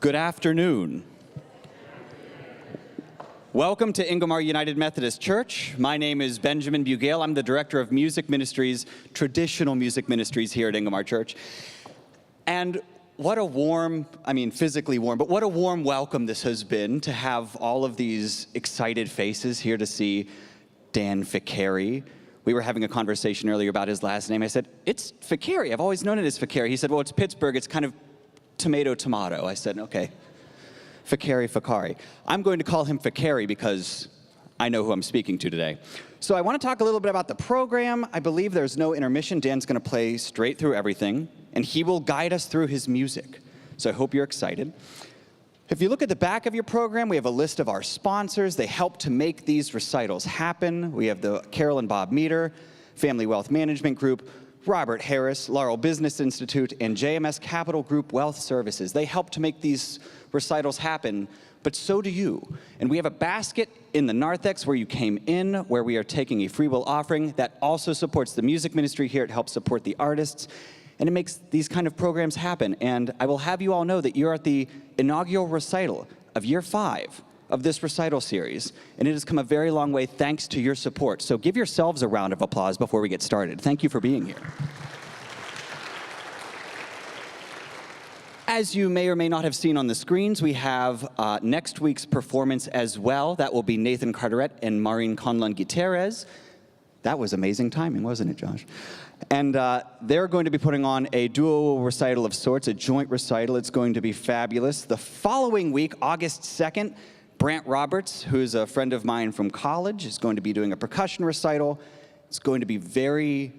Good afternoon. Welcome to Ingomar United Methodist Church. My name is Benjamin Bugale. I'm the Director of Music Ministries, Traditional Music Ministries here at Ingomar Church. And what a warm, physically warm, but what a warm welcome this has been to have all of these excited faces here to see Dan Ficarri. We were having a conversation earlier about his last name. I said, it's Ficarri. I've always known it as Ficarri. He said, well, it's Pittsburgh. It's kind of tomato. I said, okay. Ficarri. I'm going to call him Ficarri because I know who I'm speaking to today. So I want to talk a little bit about the program. I believe there's no intermission. Dan's going to play straight through everything, and he will guide us through his music. So I hope you're excited. If you look at the back of your program, we have a list of our sponsors. They help to make these recitals happen. We have the Carol and Bob Meter, Family Wealth Management Group, Robert Harris, Laurel Business Institute, and JMS Capital Group Wealth Services. They help to make these recitals happen, but so do you. And we have a basket in the narthex where you came in, where we are taking a free will offering that also supports the music ministry here. It helps support the artists, and it makes these kind of programs happen. And I will have you all know that you're at the inaugural recital of year 5 of this recital series, and it has come a very long way thanks to your support. So give yourselves a round of applause before we get started. Thank you for being here. As you may or may not have seen on the screens, we have next week's performance as well. That will be Nathan Carteret and Maureen Conlon-Gutierrez. That was amazing timing, wasn't it, Josh? And they're going to be putting on a duo recital of sorts, a joint recital. It's going to be fabulous. The following week, August 2nd, Brant Roberts, who's a friend of mine from college, is going to be doing a percussion recital. It's going to be very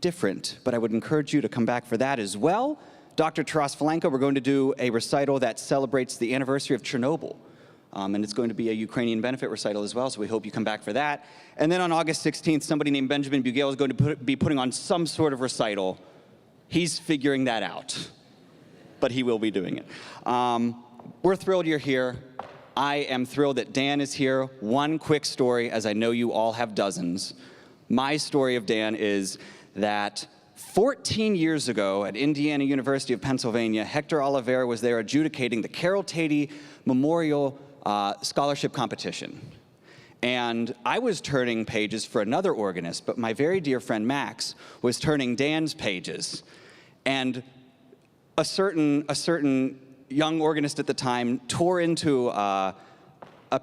different, but I would encourage you to come back for that as well. Dr. Taras Valenko, we're going to do a recital that celebrates the anniversary of Chernobyl. And it's going to be a Ukrainian benefit recital as well, so we hope you come back for that. And then on August 16th, somebody named Benjamin Bugale is going to be putting on some sort of recital. He's figuring that out, but he will be doing it. We're thrilled you're here. I am thrilled that Dan is here. One quick story, as I know you all have dozens. My story of Dan is that 14 years ago at Indiana University of Pennsylvania, Hector Oliveira was there adjudicating the Carol Tatey Memorial Scholarship Competition. And I was turning pages for another organist, but my very dear friend Max was turning Dan's pages. And a certain young organist at the time tore into a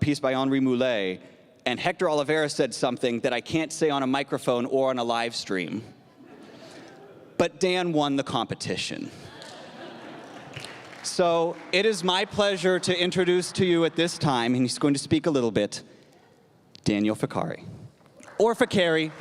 piece by Henri Moulet, and Hector Oliveira said something that I can't say on a microphone or on a live stream. But Dan won the competition. So it is my pleasure to introduce to you at this time, and he's going to speak a little bit, Daniel Ficarri, or Ficarri.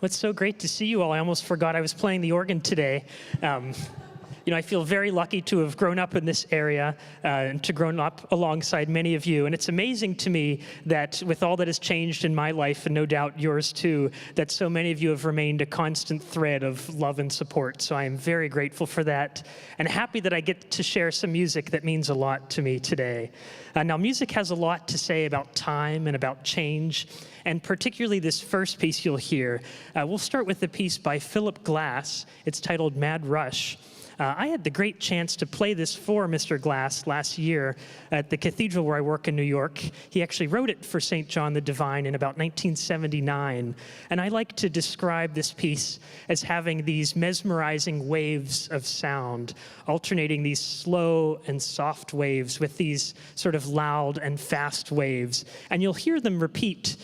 Well, it's so great to see you all. I almost forgot I was playing the organ today. I feel very lucky to have grown up in this area and to grown up alongside many of you. And it's amazing to me that with all that has changed in my life, and no doubt yours too, that so many of you have remained a constant thread of love and support. So I am very grateful for that, and happy that I get to share some music that means a lot to me today. Now, music has a lot to say about time and about change, and particularly this first piece you'll hear. We'll start with a piece by Philip Glass. It's titled Mad Rush. I had the great chance to play this for Mr. Glass last year at the cathedral where I work in New York. He actually wrote it for St. John the Divine in about 1979. And I like to describe this piece as having these mesmerizing waves of sound, alternating these slow and soft waves with these sort of loud and fast waves. And you'll hear them repeat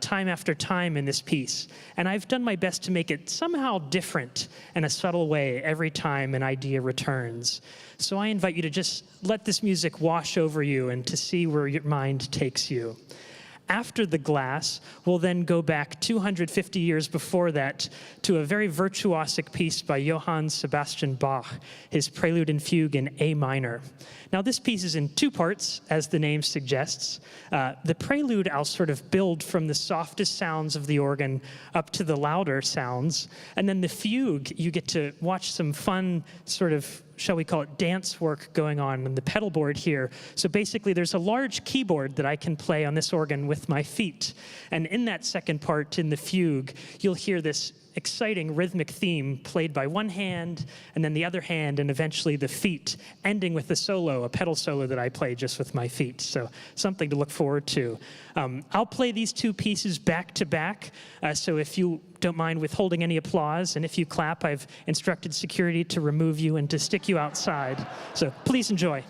time after time in this piece. And I've done my best to make it somehow different in a subtle way every time an idea returns. So I invite you to just let this music wash over you and to see where your mind takes you. After the glass, we'll then go back 250 years before that to a very virtuosic piece by Johann Sebastian Bach, his Prelude and Fugue in A minor. Now, this piece is in 2 parts, as the name suggests. The prelude, I'll sort of build from the softest sounds of the organ up to the louder sounds. And then the fugue, you get to watch some fun sort of shall we call it, dance work going on the pedal board here. So basically, there's a large keyboard that I can play on this organ with my feet. And in that second part, in the fugue, you'll hear this exciting rhythmic theme played by one hand, and then the other hand, and eventually the feet, ending with a solo, a pedal solo that I play just with my feet. So something to look forward to. I'll play these two pieces back to back, so if you don't mind withholding any applause, and if you clap, I've instructed security to remove you and to stick you outside. So please enjoy.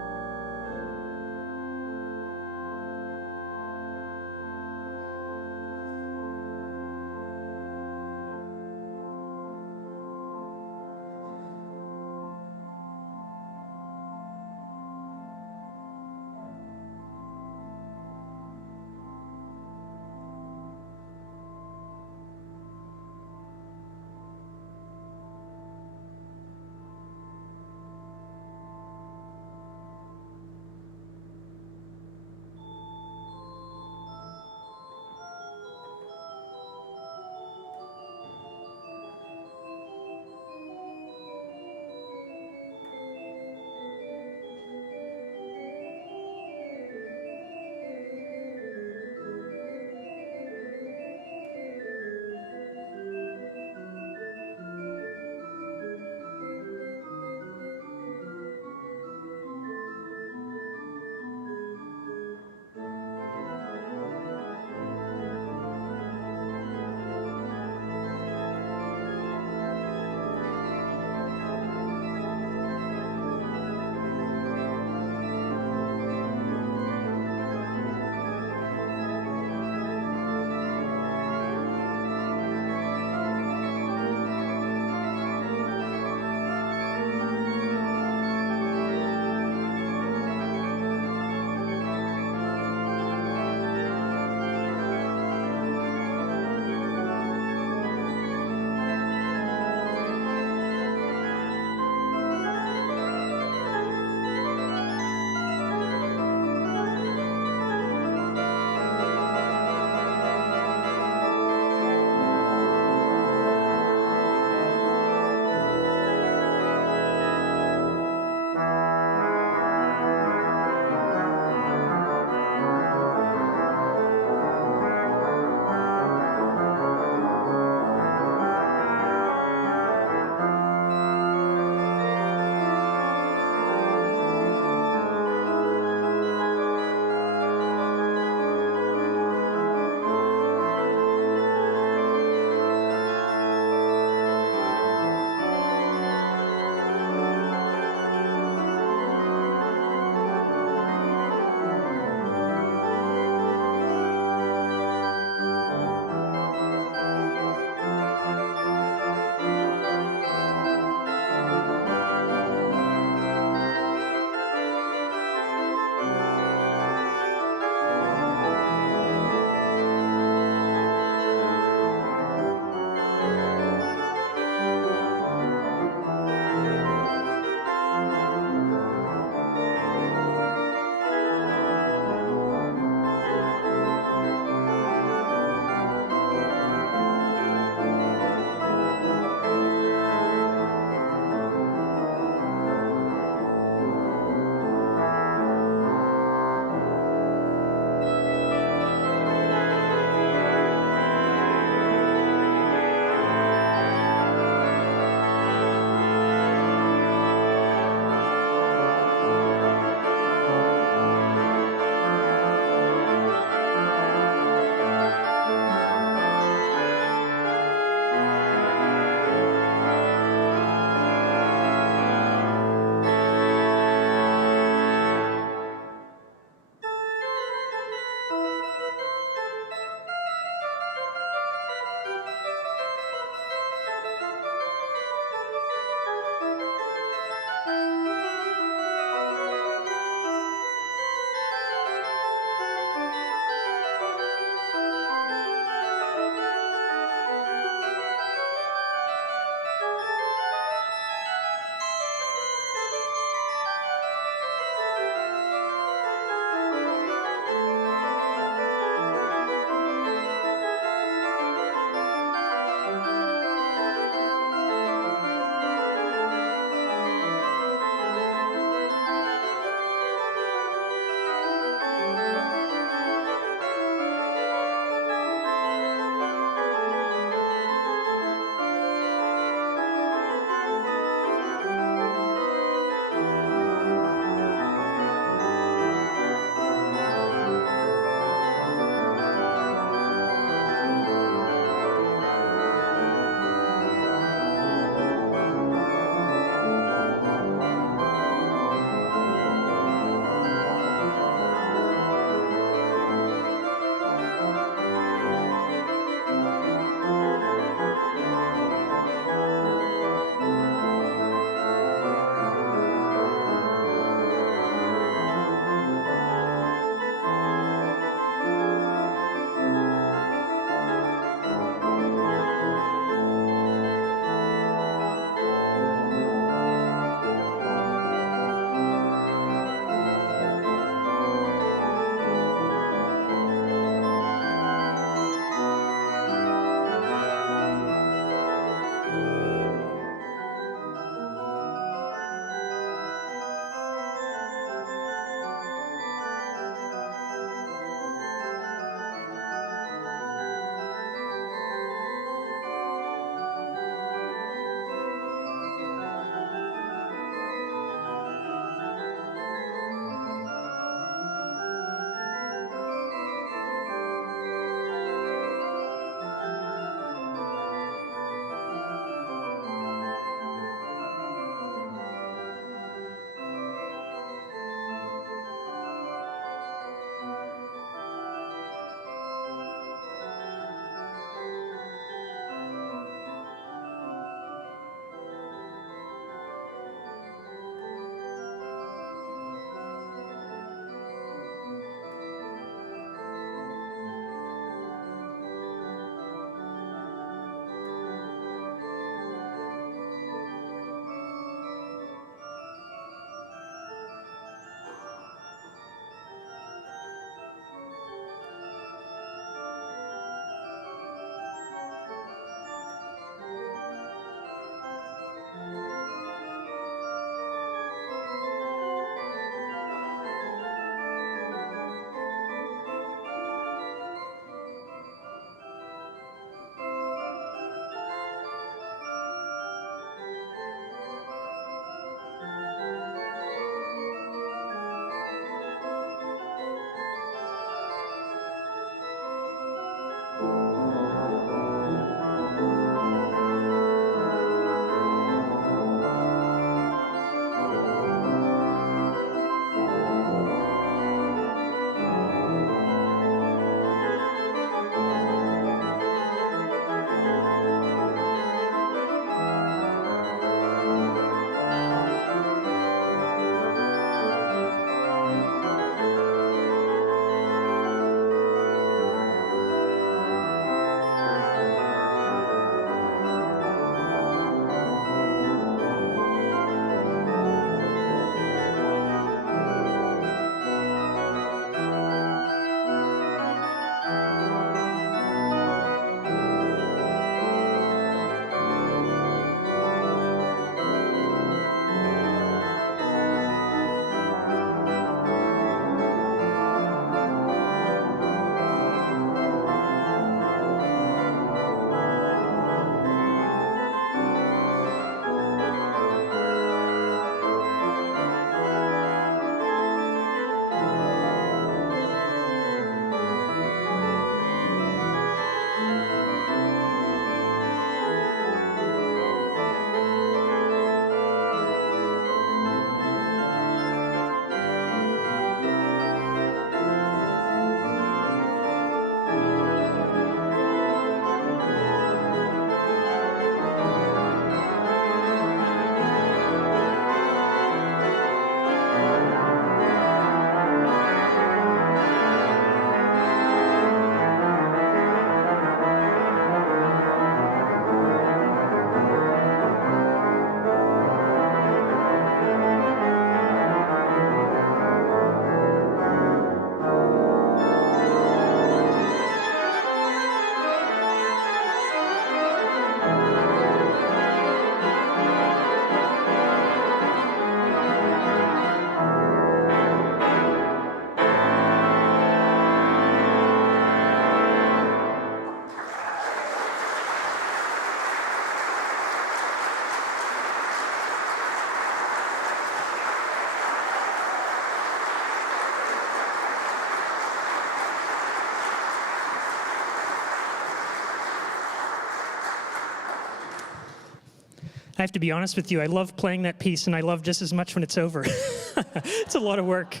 I have to be honest with you, I love playing that piece, and I love just as much when it's over. It's a lot of work,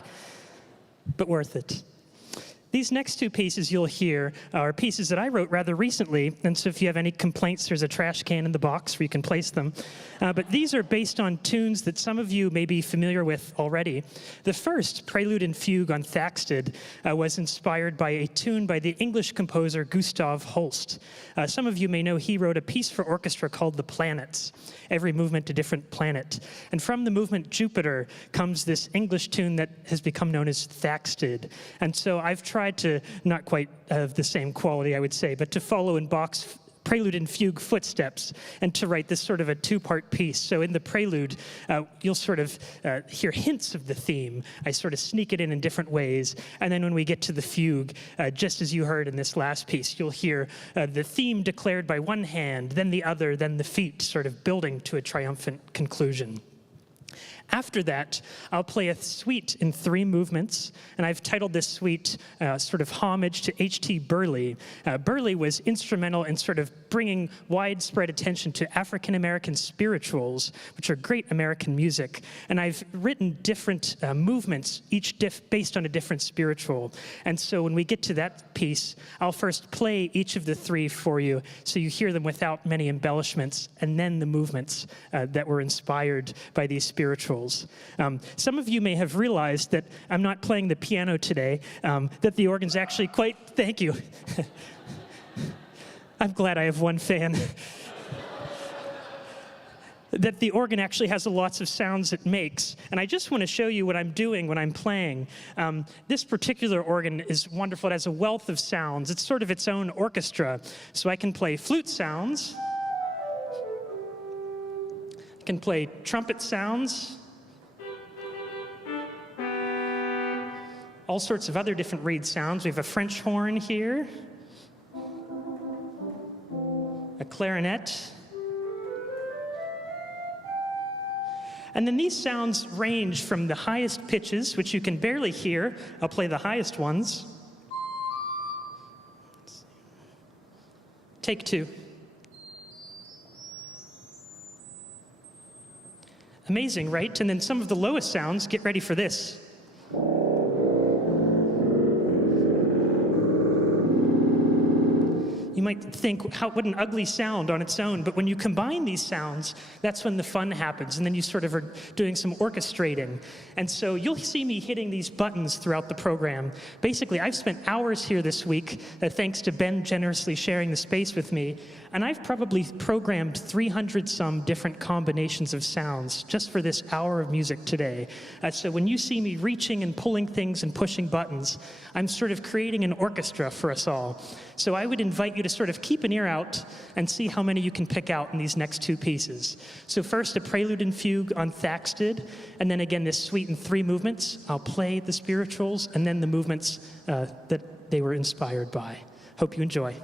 but worth it. These next two pieces you'll hear are pieces that I wrote rather recently, and so if you have any complaints, there's a trash can in the box where you can place them. But these are based on tunes that some of you may be familiar with already. The first, Prelude and Fugue on Thaxted, was inspired by a tune by the English composer Gustav Holst. Some of you may know he wrote a piece for orchestra called The Planets, every movement a different planet. And from the movement Jupiter comes this English tune that has become known as Thaxted. And so I've tried to, not quite of the same quality, I would say, but to follow in Bach's Prelude and Fugue footsteps and to write this sort of a two-part piece. So in the Prelude, you'll sort of hear hints of the theme. I sort of sneak it in different ways. And then when we get to the Fugue, just as you heard in this last piece, you'll hear the theme declared by one hand, then the other, then the feet, sort of building to a triumphant conclusion. After that, I'll play a suite in 3 movements, and I've titled this suite sort of homage to H.T. Burleigh. Burleigh was instrumental in sort of bringing widespread attention to African-American spirituals, which are great American music. And I've written different movements, each based on a different spiritual. And so when we get to that piece, I'll first play each of the 3 for you, so you hear them without many embellishments, and then the movements that were inspired by these spirituals. Some of you may have realized that I'm not playing the piano today, that the organ's actually quite, thank you. I'm glad I have one fan. That the organ actually has lots of sounds it makes. And I just want to show you what I'm doing when I'm playing. This particular organ is wonderful. It has a wealth of sounds. It's sort of its own orchestra. So I can play flute sounds. I can play trumpet sounds. All sorts of other different reed sounds. We have a French horn here, a clarinet. And then these sounds range from the highest pitches, which you can barely hear. I'll play the highest ones. take two. Amazing, right? And then some of the lowest sounds, get ready for this. You might think, what an ugly sound on its own, but when you combine these sounds, that's when the fun happens, and then you sort of are doing some orchestrating. And so you'll see me hitting these buttons throughout the program. Basically, I've spent hours here this week, thanks to Ben generously sharing the space with me, and I've probably programmed 300-some different combinations of sounds just for this hour of music today. So when you see me reaching and pulling things and pushing buttons, I'm sort of creating an orchestra for us all. So I would invite you to sort of keep an ear out and see how many you can pick out in these next two pieces. So first, a prelude and fugue on Thaxted, and then again, this suite in 3 movements. I'll play the spirituals and then the movements that they were inspired by. Hope you enjoy.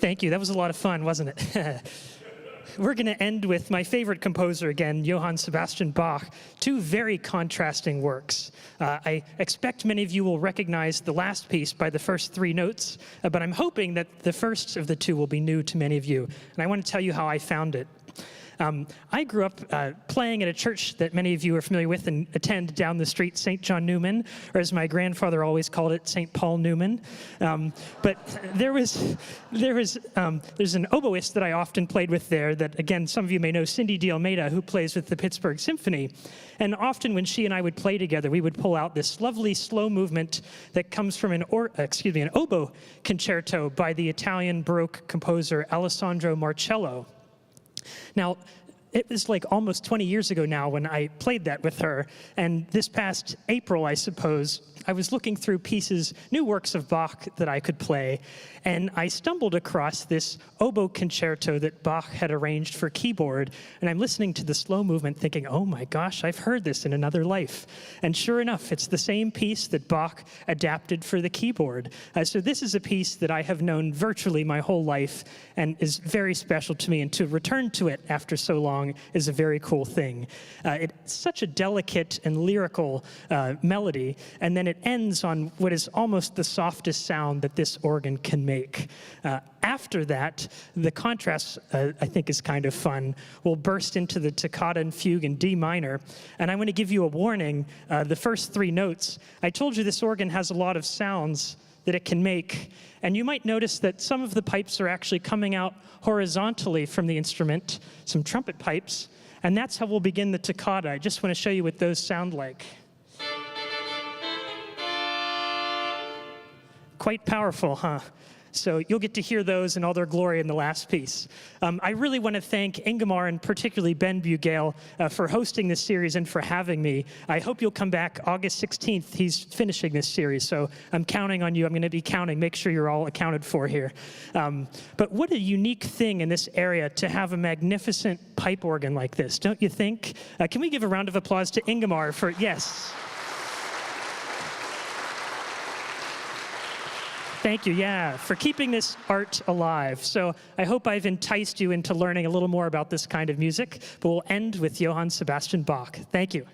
Thank you. That was a lot of fun, wasn't it? We're going to end with my favorite composer again, Johann Sebastian Bach, two very contrasting works. I expect many of you will recognize the last piece by the first three notes, but I'm hoping that the first of the two will be new to many of you. And I want to tell you how I found it. I grew up playing at a church that many of you are familiar with and attend down the street, St. John Newman, or as my grandfather always called it, St. Paul Newman. But there's an oboist that I often played with there that, again, some of you may know, Cindy D'Almeida, who plays with the Pittsburgh Symphony. And often when she and I would play together, we would pull out this lovely slow movement that comes from an oboe concerto by the Italian Baroque composer Alessandro Marcello. Now, it was like almost 20 years ago now when I played that with her, and this past April, I suppose, I was looking through pieces, new works of Bach that I could play, and I stumbled across this oboe concerto that Bach had arranged for keyboard, and I'm listening to the slow movement thinking, oh my gosh, I've heard this in another life. And sure enough, it's the same piece that Bach adapted for the keyboard. So this is a piece that I have known virtually my whole life and is very special to me, and to return to it after so long is a very cool thing. It's such a delicate and lyrical melody, and then it ends on what is almost the softest sound that this organ can make. After that, the contrast, I think, is kind of fun. We'll burst into the toccata and fugue in D minor, and I want to give you a warning. The first three notes, I told you this organ has a lot of sounds that it can make, and you might notice that some of the pipes are actually coming out horizontally from the instrument, some trumpet pipes, and that's how we'll begin the toccata. I just want to show you what those sound like. Quite powerful, huh? So you'll get to hear those in all their glory in the last piece. I really want to thank Ingemar and particularly Ben Bugale for hosting this series and for having me. I hope you'll come back August 16th. He's finishing this series, so I'm counting on you. I'm going to be counting. Make sure you're all accounted for here. But what a unique thing in this area to have a magnificent pipe organ like this, don't you think? Can we give a round of applause to Ingemar for, yes. Thank you, yeah, for keeping this art alive. So I hope I've enticed you into learning a little more about this kind of music, but we'll end with Johann Sebastian Bach. Thank you.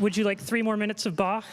Would you like 3 more minutes of Bach?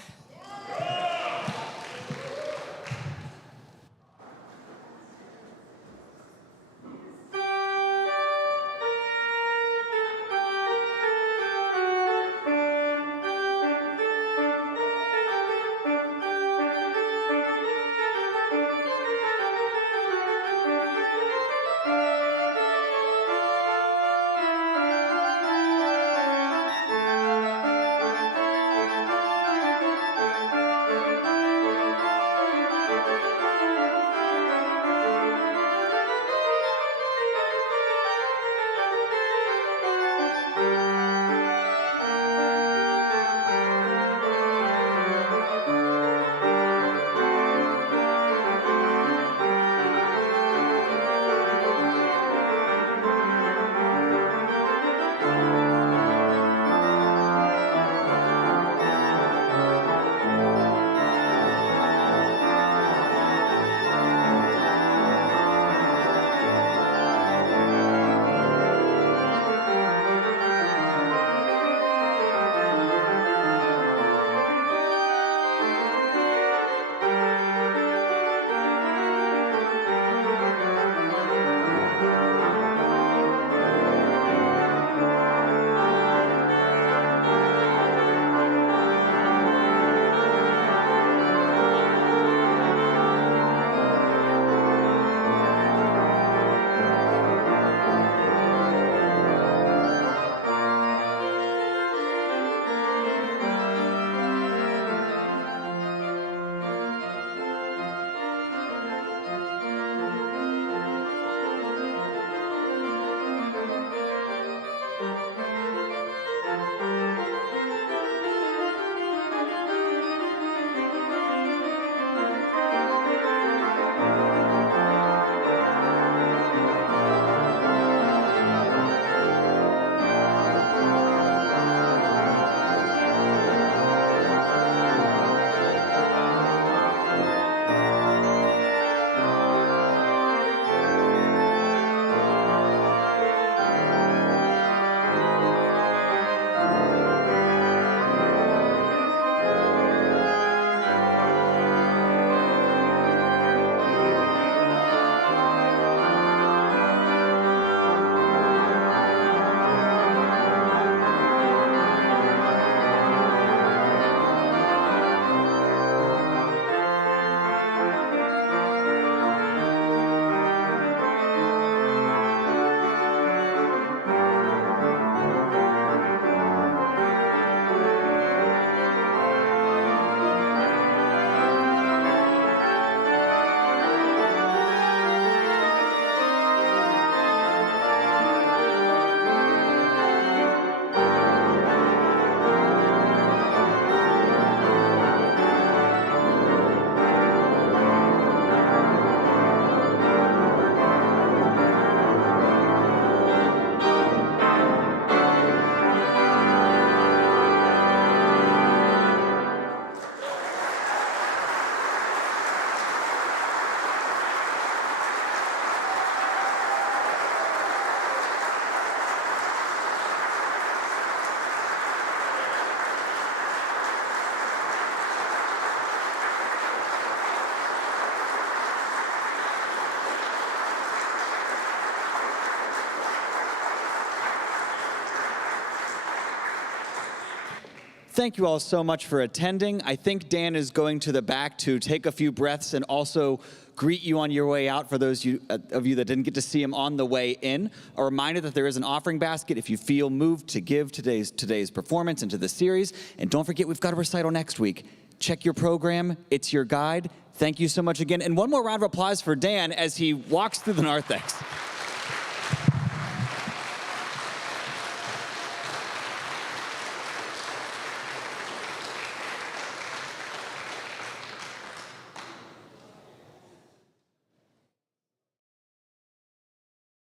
Thank you all so much for attending. I think Dan is going to the back to take a few breaths and also greet you on your way out for those of you that didn't get to see him on the way in. A reminder that there is an offering basket if you feel moved to give today's performance and to the series. And don't forget, we've got a recital next week. Check your program. It's your guide. Thank you so much again. And one more round of applause for Dan as he walks through the narthex.